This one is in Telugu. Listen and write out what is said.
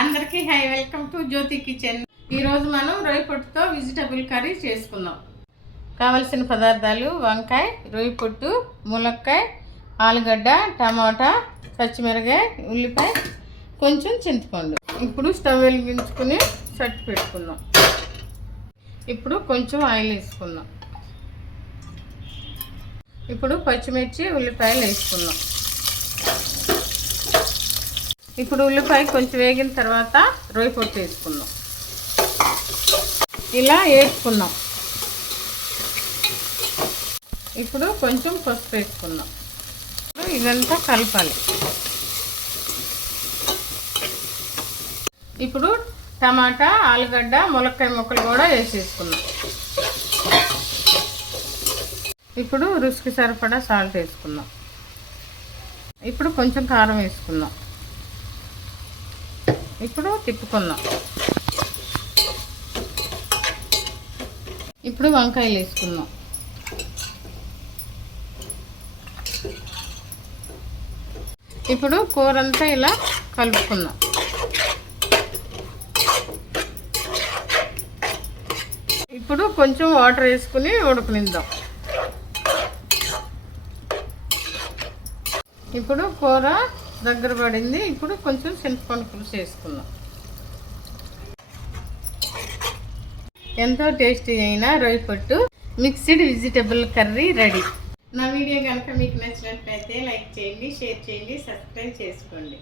అందరికీ hi, welcome to Jyothi kitchen. ఈరోజు మనం రొయ్య పొట్టుతో వెజిటబుల్ కర్రీ చేసుకుందాం. కావలసిన పదార్థాలు: వంకాయ, రొయ్య పొట్టు, ములక్కాయ, ఆలుగడ్డ, టమాటా, పచ్చిమిరకాయ, ఉల్లిపాయ, కొంచెం చింతపండు. ఇప్పుడు స్టవ్ వెలిగించుకుని చట్టు పెట్టుకుందాం. ఇప్పుడు కొంచెం ఆయిల్ వేసుకుందాం. ఇప్పుడు పచ్చిమిర్చి, ఉల్లిపాయలు వేసుకుందాం. ఇప్పుడు ఉల్లిపాయ కొంచెం వేగిన తర్వాత రొయ్య పొట్టు వేసుకుందాం. ఇలా వేసుకుందాం. ఇప్పుడు కొంచెం పసుపు వేసుకుందాం. ఇదంతా కలపాలి. ఇప్పుడు టమాటా, ఆలుగడ్డ, ములక్కాయ ముక్కలు కూడా వేసేసుకుందాం. ఇప్పుడు రుచికి సరిపడా సాల్ట్ వేసుకుందాం. ఇప్పుడు కొంచెం కారం వేసుకుందాం. ఇప్పుడు తిప్పుకుందాం. ఇప్పుడు వంకాయలు వేసుకుందాం. ఇప్పుడు కూర అంతా ఇలా కలుపుకుందాం. ఇప్పుడు కొంచెం వాటర్ వేసుకుని ఉడకనిద్దాం. ఇప్పుడు కూర దగ్గర పడింది. ఇప్పుడు కొంచెం చింతపండు పులుసు వేసుకుందాం. ఎంతో టేస్టీ అయిన రొయ్య పొట్టు మిక్స్డ్ వెజిటబుల్ కర్రీ రెడీ. నా వీడియో కనుక మీకు నచ్చినట్లయితే లైక్ చేయండి, షేర్ చేయండి, సబ్స్క్రైబ్ చేసుకోండి.